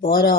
12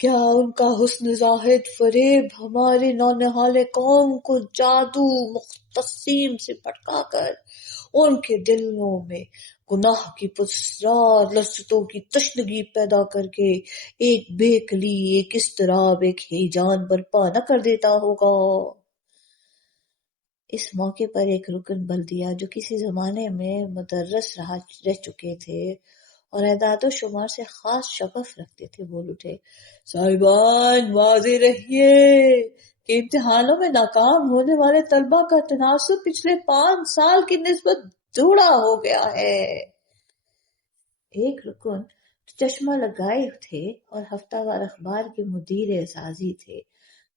کیا ان کا حسن زاہد فریب ہمارے نونہالے قوم کو جادو مختصیم سے پٹکا کر ان کے دلوں میں گناہ کی پراسرار لذتوں کی تشنگی پیدا کر کے ایک بیکلی، ایک اضطراب، ایک ہیجان برپا نہ کر دیتا ہوگا۔ اس موقع پر ایک رکن بلدیہ جو کسی زمانے میں مدرس رہ چکے تھے اور اعداد و شمار سے خاص شغف رکھتے تھے بول اٹھے، صاحبان واضح رہیے کہ امتحانوں میں ناکام ہونے والے طلبہ کا تناسب پچھلے 5 سال کی نسبت دوڑا ہو گیا ہے۔ ایک رکن جو چشمہ لگائے تھے اور ہفتہ وار اخبار کے مدیر اعزازی تھے،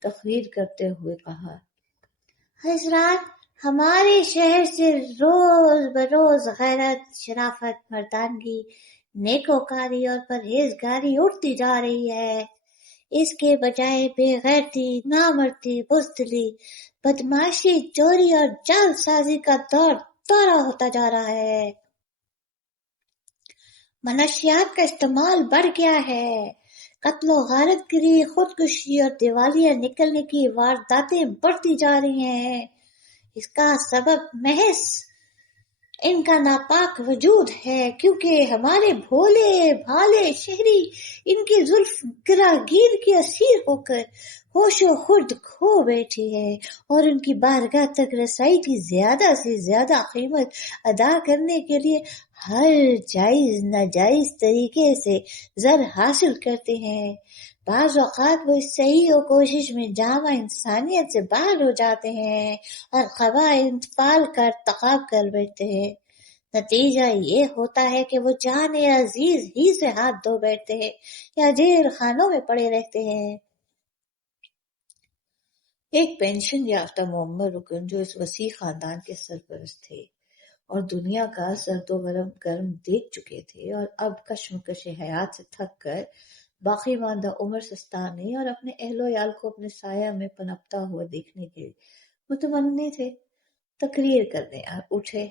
تقریر کرتے ہوئے کہا، حضرات، ہمارے شہر سے روز بروز غیرت، شرافت، مردانگی، نیکوکاری اور پرہیزگاری اٹھتی جا رہی ہے۔ اس کے بجائے بے غیرتی، نامردی، بزدلی، بدمعاشی، چوری اور جعل سازی کا دورہ ہوتا جا رہا ہے۔ منشیات کا استعمال بڑھ گیا ہے۔ قتل و غارت گری، خودکشی اور دیوالیہ نکلنے کی وارداتیں بڑھتی جا رہی ہیں۔ اس کا سبب محض ان کا ناپاک وجود ہے، کیونکہ ہمارے بھولے بھالے شہری ان کی زلف گراگیر کی اسیر ہو کر ہوش و خرد کھو بیٹھی ہے اور ان کی بارگاہ تک رسائی کی زیادہ سے زیادہ قیمت ادا کرنے کے لیے ہر جائز ناجائز طریقے سے زر حاصل کرتے ہیں۔ بعض اوقات وہ اس صحیح و کوشش میں جامع انسانیت سے باہر ہو جاتے ہیں اور قبائح انفعال کا ارتکاب کر بیٹھتے ہیں۔ نتیجہ یہ ہوتا ہے کہ وہ جان عزیز ہی سے ہاتھ دھو بیٹھتے ہیں یا جیل خانوں میں پڑے رہتے ہیں۔ ایک پینشن یافتہ معمر رکن جو اس وسیع خاندان کے سرپرست تھے اور دنیا کا سرد و گرم دیکھ چکے تھے اور اب کشمکش حیات سے تھک کر باقی ماندہ عمر سستانے اور اپنے اہل و عیال کو اپنے سایہ میں پنپتا ہوا دیکھنے کے متمنی تھے، تقریر کرنے اٹھے۔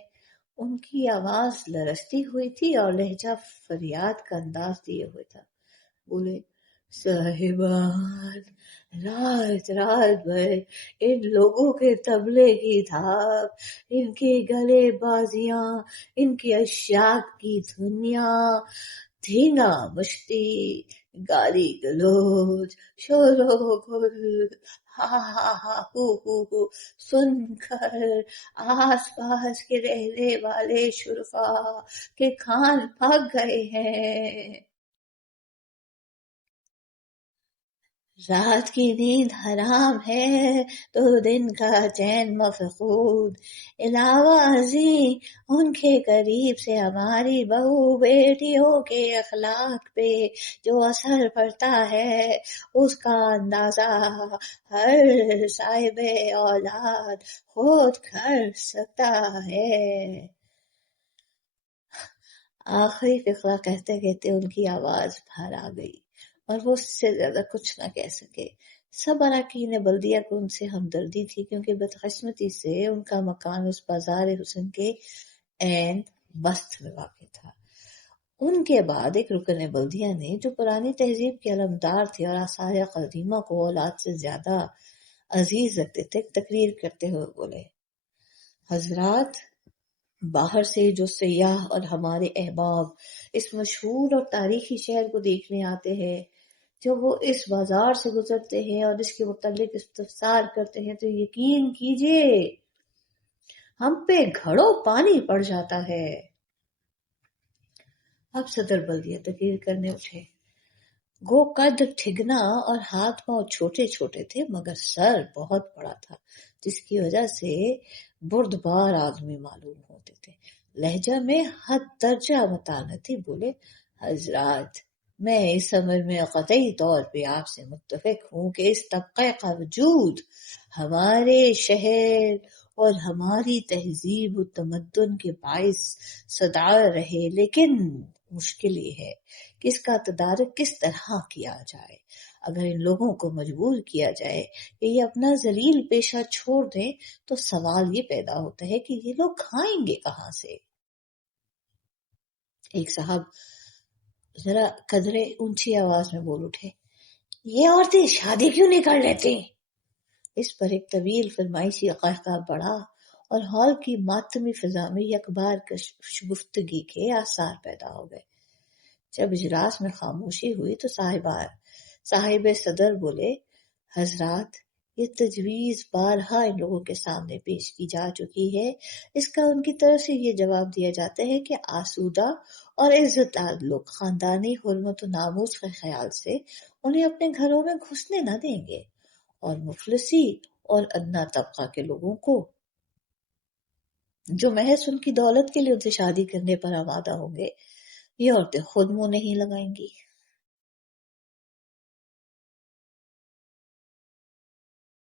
ان کی آواز لرزتی ہوئی تھی اور لہجہ فریاد کا انداز دیے ہوئے تھا۔ بولے، صاحبان، رات رات بھر ان لوگوں کے طبلے کی تھاپ، ان کی گلے بازیاں، ان کی اشیاق کی دھنیاں، دھینگا مشتی، گالی گلوچ، شور و گل، ہا ہا ہا ہو سن کر آس پاس کے رہنے والے شرفا کے کان پک گئے ہیں۔ رات کی نیند حرام ہے تو دن کا چین مفقود۔ علاوہ ازیں ان کے قریب سے ہماری بہو بیٹیوں کے اخلاق پہ جو اثر پڑتا ہے اس کا اندازہ ہر صاحب اولاد خود کر سکتا ہے۔ آخری فقرہ کہتے کہتے ان کی آواز بھر آ گئی اور وہ اس سے زیادہ کچھ نہ کہہ سکے۔ سب اراکین بلدیہ کو ان سے ہمدردی تھی، کیونکہ بدقسمتی سے ان کا مکان اس بازار حسن کے عین وسط میں واقع تھا۔ ان کے بعد ایک رکن بلدیہ نے، جو پرانی تہذیب کے علمدار تھے اور آثار قدیمہ کو اولاد سے زیادہ عزیز رکھتے تھے، تقریر کرتے ہوئے بولے، حضرات، باہر سے جو سیاح اور ہمارے احباب اس مشہور اور تاریخی شہر کو دیکھنے آتے ہیں، جب وہ اس بازار سے گزرتے ہیں اور اس کے متعلق استفسار کرتے ہیں تو یقین کیجئے ہم پہ گھڑوں پانی پڑ جاتا ہے۔ اب صدر بلدیہ تقریر کرنے اٹھے۔ گو قد ٹھگنا اور ہاتھ پاؤں چھوٹے چھوٹے تھے، مگر سر بہت بڑا تھا، جس کی وجہ سے بردبار آدمی معلوم ہوتے تھے۔ لہجہ میں حد درجہ متانت تھی۔ بولے، حضرات، میں اس امر میں قطعی طور پہ آپ سے متفق ہوں کہ اس طبقے کا وجود ہمارے شہر اور ہماری تہذیب و تمدن کے باعث سدعا رہے، لیکن مشکل یہ ہے کہ اس کا تدارک کس طرح کیا جائے۔ اگر ان لوگوں کو مجبور کیا جائے کہ یہ اپنا ذلیل پیشہ چھوڑ دیں تو سوال یہ پیدا ہوتا ہے کہ یہ لوگ کھائیں گے کہاں سے؟ ایک صاحب ذرا قدرے اونچی آواز میں بول اٹھے، یہ عورتیں شادی کیوں نہیں کر لیتی؟ اس پر ایک طویل فرمائشی قہقہ پڑا اور ہال کی ماتمی فضا میں یک بار گفتگی کے آثار پیدا ہو گئے۔ جب اجلاس میں خاموشی ہوئی تو صاحب صدر بولے، حضرات، یہ تجویز بارہا ان لوگوں کے سامنے پیش کی جا چکی ہے۔ اس کا ان کی طرف سے یہ جواب دیا جاتا ہے کہ آسودہ اور عزت دار لوگ خاندانی حرمت و ناموس کے خیال سے انہیں اپنے گھروں میں گھسنے نہ دیں گے، اور مفلسی اور ادنا طبقہ کے لوگوں کو جو محض ان کی دولت کے لیے ان سے شادی کرنے پر آمادہ ہوں گے، یہ عورتیں خود منہ نہیں لگائیں گی۔